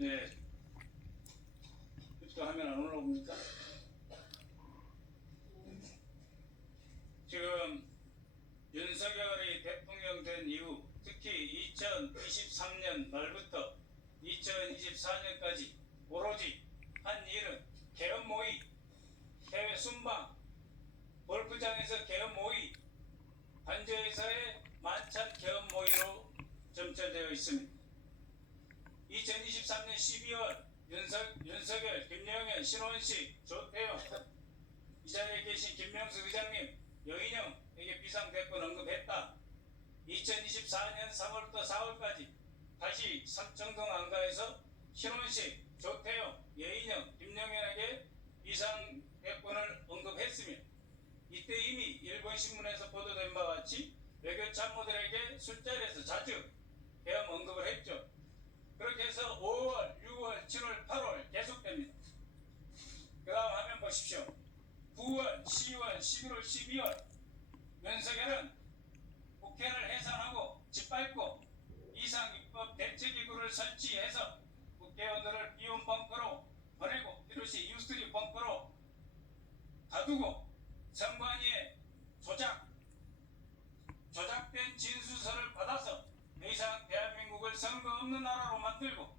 네. 또 하면 안 올라옵니까? 지금 윤석열이 대통령 된 이후 특히 2023년 말부터 2024년까지 오로지 한 일은 개헌 모의, 해외 순방, 골프장에서 개헌 모의, 반저에서의 만찬 개헌 모의로 점철되어 있습니다. 2023년 12월 윤석열, 김영현, 신원식, 조태영, 이 자리에 계신 김명수 의장님, 여인영에게 비상대권 언급했다. 2024년 3월부터 4월까지 다시 삼청동 안가에서 신원식, 조태영, 여인영, 김영현에게 비상대권을 언급했으며 이때 이미 일본신문에서 보도된 바와 같이 외교참모들에게 술자리에서 자주 개헌 언급을 했죠. 그렇게 해서 5월, 6월, 7월, 8월 계속됩니다. 그 다음 화면 보십시오. 9월, 10월, 11월, 12월 윤석열은 국회를 해산하고 짓밟고 이상입법 대책기구를 설치해서 국회의원들을 비온 벙커로 보내고 이것이 유스트리 벙커로 가두고 선관위의 조작된 진술서를 받아서 더 이상 대한민국을 선거 없는 나라로 만들고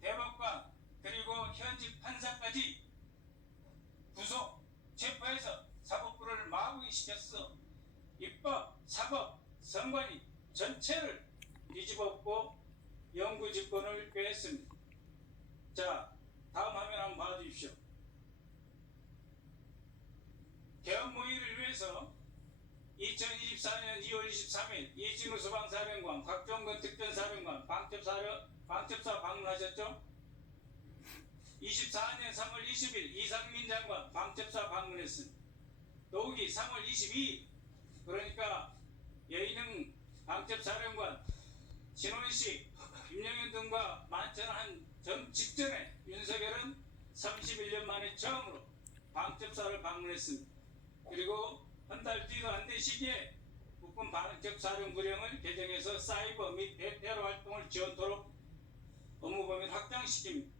대법관 그리고 현직 판사까지 구속, 체포해서 사법부를 마비시켰어. 입법, 사법, 선관위 전체를 뒤집었고 영구집권을 꾀했습니다. 자, 다음 화면 한번 봐주십시오. 개헌 모의를 위해서 2024년 2월 23일 이진우 소방사령관, 곽종근 특전사령관 방첩사 방문하셨죠? 24년 3월 20일 이상민 장관 방첩사 방문했습니다. 더욱이 3월 22일 그러니까 여인영 방첩사령관, 신원식, 김영현 등과 만찬한 전 직전에 윤석열은 31년 만에 처음으로 방첩사를 방문했습니다. 그리고 한 달 뒤도 안 된 시기에 국군 방첩사령부령을 개정해서 사이버 및 대테러 활동을 지원토록 업무 범위를 확장시킵니다.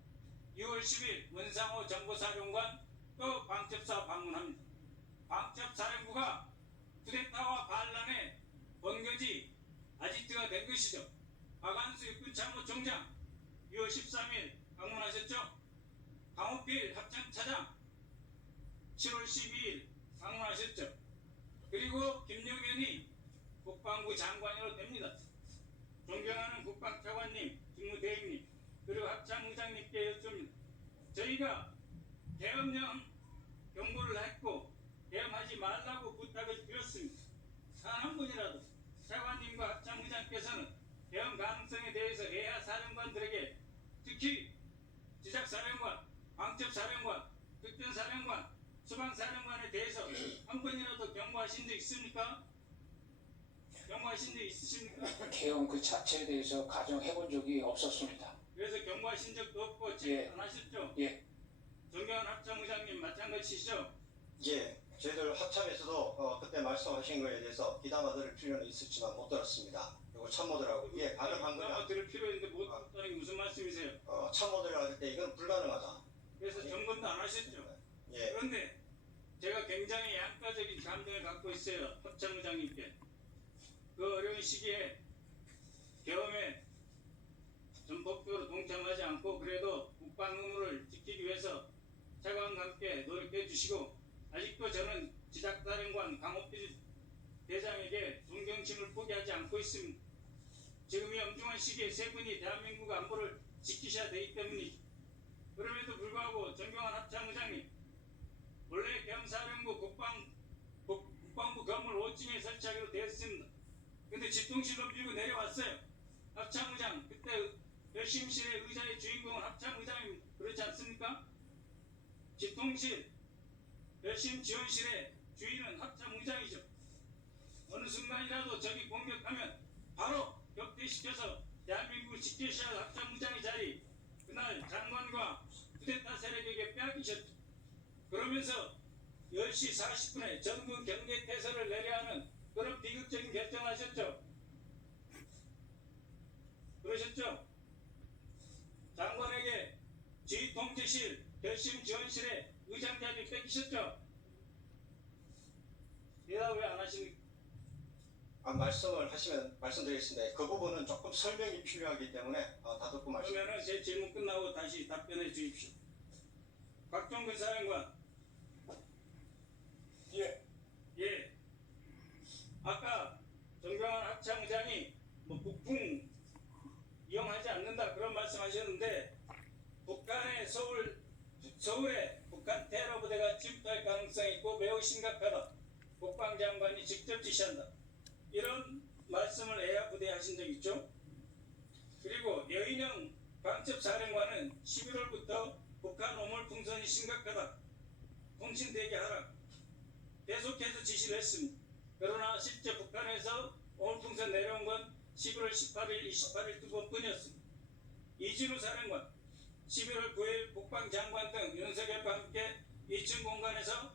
6월 10일 문상호 정보사령관 또 방첩사 방문합니다. 방첩사령부가 쿠데타와 반란의 번거지 아지트가 된 것이죠. 박한수 육군참모총장 6월 13일 방문하셨죠. 강호필 합참차장 7월 12일 방문하셨죠. 그리고 김용현이 국방부 장관으로 됩니다. 존경하는 국방차관님, 직무대행님, 그리고 합참의장님께 여쭙니다. 저희가 계엄령 경고를 했고 계엄하지 말라고 부탁을 드렸습니다. 단 한 분이라도 차관님과 합참의장께서는 계엄 가능성에 대해서 예하 사령관들에게 특히 지작사령관, 방첩사령관, 특전사령관, 수방사령관에 대해서 한 번이라도 경고하신 적 있습니까? 경고하신 적 있으십니까? 개헌 그 자체에 대해서 가정해본 적이 없었습니다. 그래서 경고하신 적도 없고 체크 안 하셨죠? 예. 존경하는 합참의장님 마찬가지시죠? 예, 저희들 합참에서도 그때 말씀하신 거에 대해서 기담아 들을 필요는 있었지만 못 들었습니다. 그리고 참모들하고 이게 가능한 거냐? 들을 필요 있는데 못 듣다는 게 무슨 말씀이세요? 참모들이랑 할 때 이건 불가능하다. 그래서 점검도 안 하셨죠? 예, 그런데 제가 굉장히 양가적인 감정을 갖고 있어요. 합참의장님께. 그 어려운 시기에 계엄에 전폭적으로 동참하지 않고 그래도 국방 의무를 지키기 위해서 차관과 함께 노력해 주시고 아직도 저는 지작사령관 강호필 대장에게 존경심을 포기하지 않고 있습니다. 지금 이 엄중한 시기에 세 분이 대한민국 안보를 지키셔야 되기 때문이죠. 그럼에도 불구하고 존경한 합참의장님, 원래 계엄사령부 국방부 건물 5층에 설치하기로 되었습니다. 근데 집통실로 밀고 내려왔어요. 합참의장, 그때 열심실의 의자의 주인공은 합참의장입니다. 그렇지 않습니까? 집통실, 열심지원실의 주인은 합참의장이죠. 어느 순간이라도 적이 공격하면 바로 격퇴시켜서 대한민국을 지켜셔야 할 합참의장의 자리, 그날 장관과 쿠데타 세력에게 빼앗기셨죠. 그러면서 10시 40분에 전군 경계태세를 내려야 하는 그런 비극적인 결정을 하셨죠. 그러셨죠? 우리 통제실 결심지원실에 의장 자리 뺏기셨죠? 대답 왜 안 하십니까? 말씀을 하시면 말씀드리겠습니다. 그 부분은 조금 설명이 필요하기 때문에 다 듣고 말씀. 그러면은 제 질문 끝나고 다시 답변해 주십시오. 박종근 사령관. 예. 아까 정병환 합참의장이 뭐 북풍 이용하지 않는다 그런 말씀하셨는데 북한의 서울에 북한 테러 부대가 침투할 가능성이 있고 매우 심각하다. 국방장관이 직접 지시한다. 이런 말씀을 에야 부대에 하신 적 있죠? 그리고 여인영 방첩사령관은 11월부터 북한 오물 풍선이 심각하다. 통신 대기하라. 계속해서 지시를 했습니다. 그러나 실제 북한에서 오물 풍선 내려온 건 11월 18일, 28일 두 번뿐이었습니다. 이진우 사령관, 11월 9일 국방장관 등 윤석열과 함께 2층 공간에서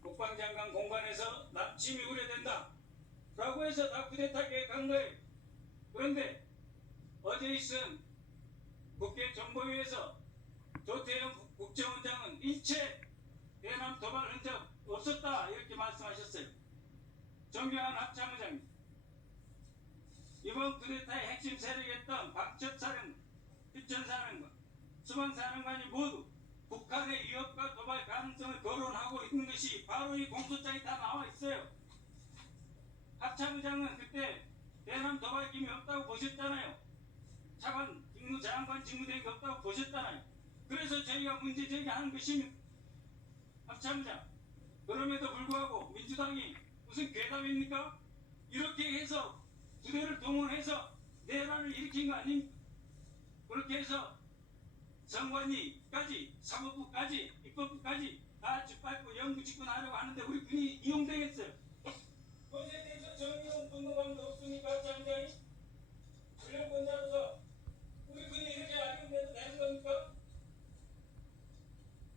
국방장관 공간에서 남침이 우려된다. 라고 해서 다 쿠데타 계획한 거예요. 그런데 어제 있은 국회 정보위에서 조태영 국정원장은 일체 대남 도발 흔적 없었다 이렇게 말씀하셨어요. 정병환 합참의장님, 이번 쿠데타의 핵심 세력이었던 박첩사령관, 휴전사령관, 수방사령관이 모두 북한의 위협과 도발 가능성을 거론하고 있는 것이 바로 이 공소장에 다 나와 있어요. 합참의장은 그때 대남 도발 기미 없다고 보셨잖아요. 차관 직무장관 직무대행이 없다고 보셨잖아요. 그래서 저희가 문제 제기하는 것입니다. 합참의장, 그럼에도 불구하고 민주당이 무슨 괴담입니까? 이렇게 해서 부대를 동원해서 내란을 일으킨 거 아닙니까? 그렇게 해서 선관위까지 사법부까지 입법부까지 다 짓밟고 영구집권하려고 하는데 우리 군이 이용당해서